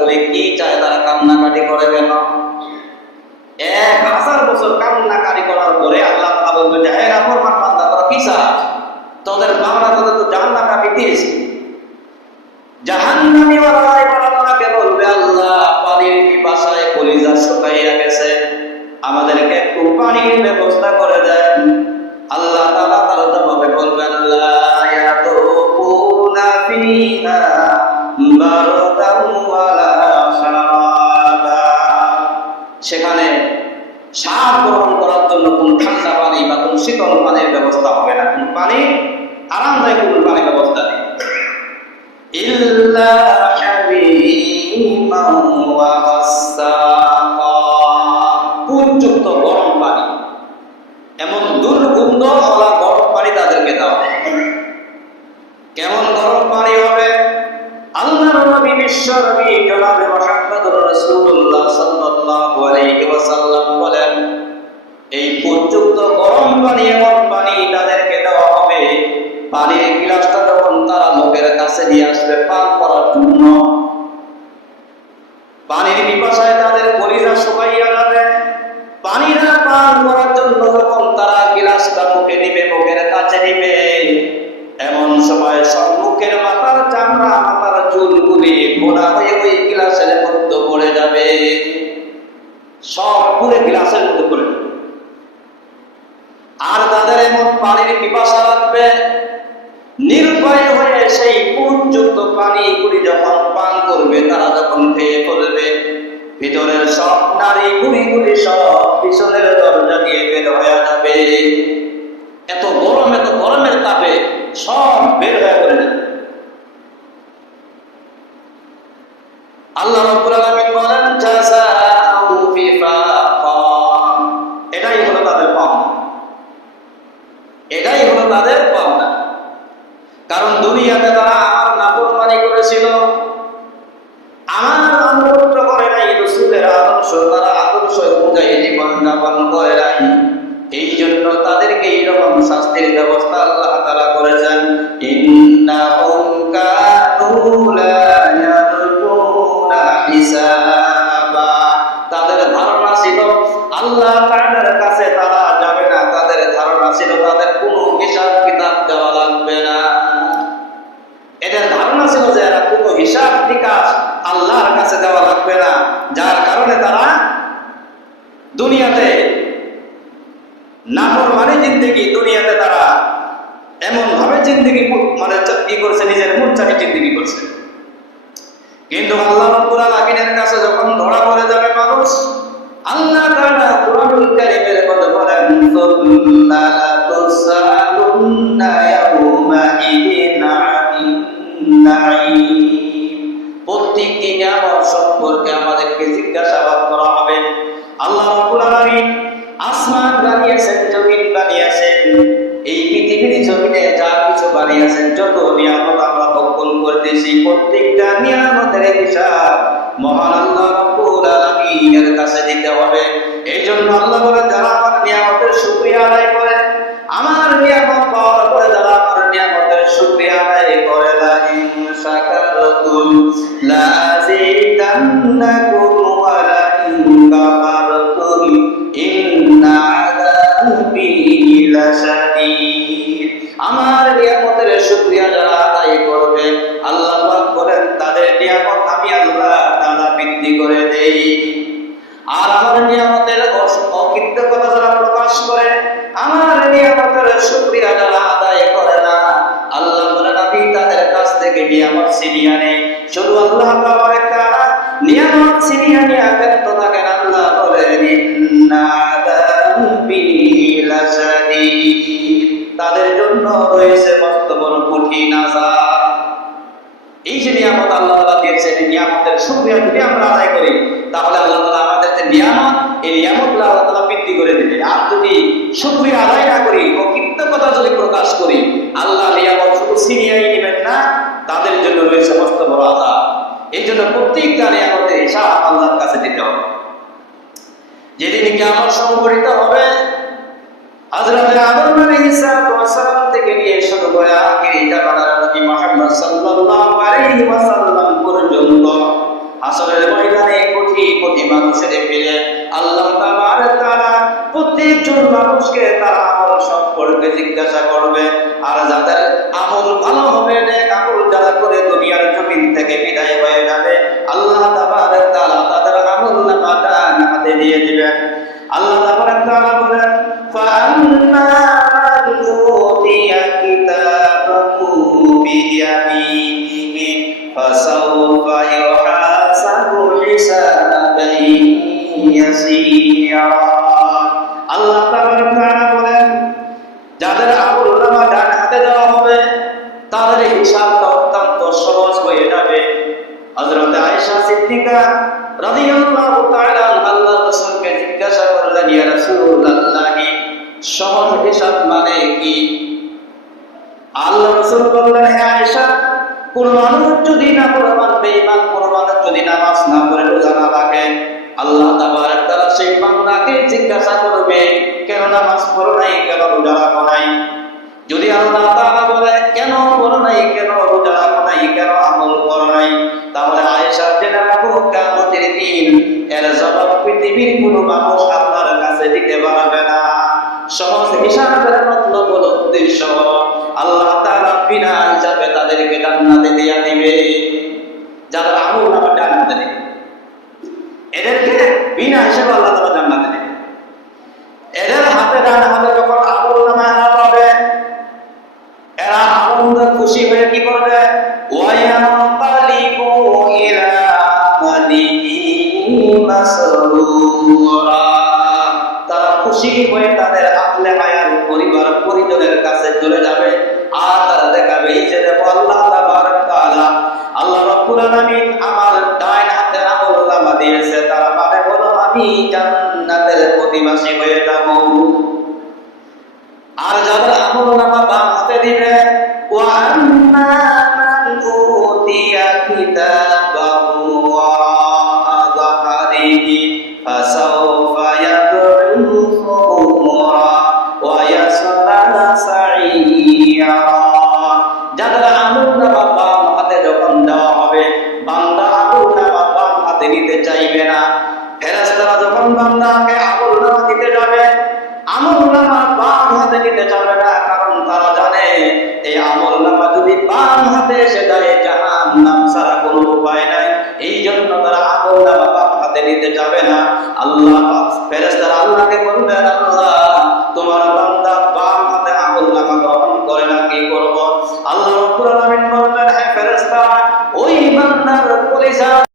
করে কি চায় তারা কান্নাকাটি করে কেন? 1000 বছর কান্নাকাটি করার পরে আল্লাহ তাআলা বলবেন যে হে নাফরমান বান্দা তোরা কি চাস? তোদের বাংলা তোদের তো জাহান্নাম আমি দিয়েছি। জাহান্নামী ওয়ালাই আল্লাহকে বলবে আল্লাহ পানির পিপাসায় কলিজা শুকাইয়া গেছে, আমাদেরকে একটু পানির ব্যবস্থা করে দেন। আল্লাহ তাআলা তার জবাবে বলবেন লা ইয়াতুকুনা ফিহা বারদান ওয়ালা শারাবা, সেখানে স্বাদ গ্রহণ করার জন্য কোন ঠান্ডা পানি বা কোন শীতল পানির ব্যবস্থা হবে না, কোন পানি আরামদায়ক কোন পানির ব্যবস্থা নেই। ইল্লা হামিমান ওয়া গাসসাকা, পর্যাপ্ত গরম পানি, এমন দুর্গন্ধ ওলা গরম পানি তাদেরকে দাও। কেমন গরম পানি হবে? আল্লাহর নবী বিশ্ব নবী জনাবে মুহাম্মদুর রাসূলুল্লাহ সাল্লাল্লাহু আলাইহি ওয়াসাল্লাম বলেন এই পর্যাপ্ত গরম পানি, এমন পানি তাদেরকে দেওয়া হবে, পানির গিলাসটা যখন তারা মুখের কাছে নিয়ে আসবে পান করার জন্য, পানির পিপাসায় তাদের কলিজা শুকাইয়া যাবে। পানিটা পান করার জন্য যখন তারা গিলাসটা মুখে নিবে, মুখের কাছে নিবে, এমন সময় সম্মুখের মাথার চামড়া, মাথার চুলগুলি ঘোরা হয়ে ওই গিলাসের মধ্যে পড়ে যাবে, সব পুরো গ্লাসের মধ্যে পড়ে যাবে। আর তাদের এমন পানির পিপাসা লাগবে, নিরুপায় হয়ে সেই পর্যাপ্ত পানিগুলি যখন পান করবে, তারা যখন খেয়ে ফেলবে, ভিতরের সব নারী গুলিগুলি সব পিছনের দরজা দিয়ে বের হয়ে যাবে। এত গরমের তাপে সব বের হয়ে পড়ে যাবে। আল্লাহ রাব্বুল আলামিন বলেন জাযাউ বিফাকা, এটাই হলো তাদের পাওনা, এটাই হলো তাদের পাওনা। কারণ দুনিয়াতে তারা আমার নাফরমানি করেছিল, আমার অনুগত করে নাই, রাসূলের আদর্শ তারা আদর্শ অনুযায়ী জীবন যাপন করে নাই, এই জন্য তাদেরকে এইরকম শাস্তির ব্যবস্থা আল্লাহ তাআলা করেছেন। ইন্নাহুম কানু লা ইয়ারজুনা হিসাবা, তাদের ধারণা ছিল আল্লাহ তাআলার কাছে তারা যাবে না, তাদের ধারণা ছিল তাদের কোনো হিসাব কিতাব দেওয়া লাগবে না। এদের ধারণা ছিল যে এরা কোনো হিসাব নিকাশ আল্লাহর কাছে দেওয়া লাগবে না, যার কারণে তারা দুনিয়াতে নাফরমানি জিন্দেগি, দুনিয়াতে তারা এমন ভাবে জিন্দেগি মানে কি করছে, নিজের মুচ্ছানি জিন্দেগি করছে। কিন্তু আল্লাহ রাব্বুল আলামিনের কাছে যখন ধরা পড়ে যাবে মানুষ, আল্লাহ তাআলা কুরআনুল কারীমের মধ্যে বলেন সুন্না তুসালুন্না ইয়াউমা ইদিন আনিন নাঈম, প্রত্যেকটি নিয়ামত সম্পর্কে আমাদেরকে জিজ্ঞাসাবাদ করা হবে। আল্লাহ রাব্বুল আলামিন আসমান বানিয়েছেন, জমিন বানিয়েছেন, এই পৃথিবীর জমিনে যা কিছু বানিয়েছেন, যত নিয়ামত আমরা ভোগ করতেছি, প্রত্যেকটা নিয়ামতের হিসাব মহান আল্লাহ রাব্বুল আলামিনের কাছে দিতে হবে। এই জন্য আল্লাহ বলেন যারা আমার নিয়ামতের শুকরিয়া আদায় করে, আমার নিয়ামত পাওয়ার পরে যারা আমার নিয়ামতের শুকরিয়া আদায় করে, লা ইন শাকারতুম লা আযীদান্নাকুম ওয়া লা ইন কাফারতুম ইন্না আযাবি লাশাদীদ, আমার নিয়ামতের শুকরিয়া যারা আদায় করবে, আল্লাহ পাক বলেন তাদের নিয়ামত আমি আল্লাহ তাআলা বৃদ্ধি করে দেই। আর আমার নিয়ামতের অকৃতজ্ঞতা যারা প্রকাশ করে, আমার নিয়ামতের শুকরিয়া যারা আদায় করে না, আল্লাহ বলেন আমি তাদের কাছ থেকে নিয়ামত ছিনিয়ে নেই। শুধু আল্লাহ তাআলা নিয়ামত ছিনিয়ে নিয়ে ব্যর্থ থাকেন। আল্লাহ বলেন ইন্না আযাবি লাশাদীদ, তাদের জন্য রয়েছে মস্ত বড় কঠিন আযাব। এই যে নিয়ামত আল্লাহ তাআলা দিয়েছেন, এই নিয়ামতের শুকরিয়া যদি আমরা আদায় করি, তাহলে আল্লাহ তাআলা আমাদের যে নিয়ামত, এই নিয়ামতগুলো আল্লাহ তাআলা বৃদ্ধি করে দেবে। আর যদি শুকরিয়া আদায় না করি, অকৃতজ্ঞতা যদি প্রকাশ করি, আল্লাহ নিয়ামত শুধু ছিনিয়েই নেবেন না, তাদের জন্য রয়েছে মস্ত বড় আযাব। এই জন্য প্রত্যেকটা নিয়ামতের হিসাব আল্লাহর কাছে দিতে হবে। যেদিন কিয়ামত সংঘটিত হবে, হযরত আদম আলাইহিস সালাম থেকে নিয়ে শুরু করে আখিরি জামানার নবী মুহাম্মদ সাল্লাল্লাহু আলাইহি ওয়াসাল্লাম পর্যন্ত হাসরের মানুষের ফিরে আল্লাহ তাবারক তাআলা প্রত্যেকজন মানুষকে তার আমল সম্পর্কে জিজ্ঞাসা করবে। আর যাদের আমল ভালো হবে, নেক আমল যারা করে দুনিয়ার জমিন থেকে বিদায় হয়ে যাবে, আল্লাহ তাবারক তাআলা তাদের আমলনামা ডান হাতে দিয়ে দিবেন। আল্লাহ তাবারক তাআলা বলেন, ফাআম্মা মান উতিয়া কিতাবাহু বিয়ামিনিহি ফাসাওফা ইউহাসাবু হিসাবান ইয়াসীরা। আল্লাহ তাবারক তাআলা বলেন, যাদের আমলনামা ডান হাতে দেওয়া হবে তাদের হিসাবটা অত্যন্ত সহজ হয়ে যাবে। হযরত আয়েশা সিদ্দিকা রাদিয়াল্লাহু তাআলা আল্লাহর রাসূলকে জিজ্ঞাসা করলেন, ইয়া রাসূলুল্লাহ, সহজ হিসাব মানে কি? আল্লাহর রাসূল বললেন, হে আয়েশা, কোন মানুষ যদি নাফরমান বেঈমান, কোন মানুষ যদি নামাজ না পড়ে রোজা না রাখে, আল্লাহ তাবারক তাআলা সেই বান্দাকে জিজ্ঞাসা করবে, কেন নামাজ পড়ো নাই, কেন রোজা রাখো নাই? যদি আল্লাহ তাআলা বলে কেন পড়ো নাই, কেন রোজা রাখো নাই, কেন আমল করো নাই, তাহলে আয়েশা জেনে রাখো কিয়ামতের দিন এর জবাব পৃথিবীর কোন মানুষ আপনার কাছে দিতে পারবে না। সহজ হিসাবের মতলব হলো উদ্দেশ্য, আল্লাহ তাআলা বিনা হিসাবে তাদেরকে জান্নাতে দিয়ে দিবে। যাদের আমলনামা জান্নাতে দিবে, এদেরকে বিনা হিসাবে আল্লাহ তাআলা জান্নাতে দিবে। এদের হাতে ডান হাতে যখন আমলনামা পাবে, এরা আনন্দ খুশি হয়ে কি করবে? ওয়ায়ানকালিবু ইলা আহলিহি মাসরুরা। তারা খুশি হয়ে তাদের আহলে হায়ার পরিবার পরিজনের কাছে চলে যাবে। আর তারা দেখাবে, এই যে দেখো আল্লাহ তাবারক তাআলা, আল্লাহ রাব্বুল আলামিন আমার ডান হাতে আমলনামা দিয়েছে, তারা মানে হলো আমি জান্নাতের অধিবাসী হয়ে যাব। আর যাদের আমলনামা বাম হাতে দিবে, ওয়াম্মা মান উতিয়া কিতাবাহু ওয়ারাআ যাহরিহি ফাসাওফা ইয়াদ'উ সুবুরা ওয়া ইয়াসলা সাঈরা। যাদের আমলনামা বাম হাতে যখন দেওয়া হবে, বান্দা আমলনামা বাম হাতে নিতে চাইবে না। ফেরেশতারা যখন বান্দাকে আমলনামা দিতে যাবে, আমলনামা বাম হাতে নিতে চাবে না, কারণ তারা জানে এই আমলনামা যদি বাম হাতে এসে যায় জাহান্নাম ছাড়া কোনো উপায় নাই। এই জন্য তারা আমলনামা বাম হাতে নিতে যাবে না। আল্লাহ ফেরেশতারা আল্লাহকে বলবেন,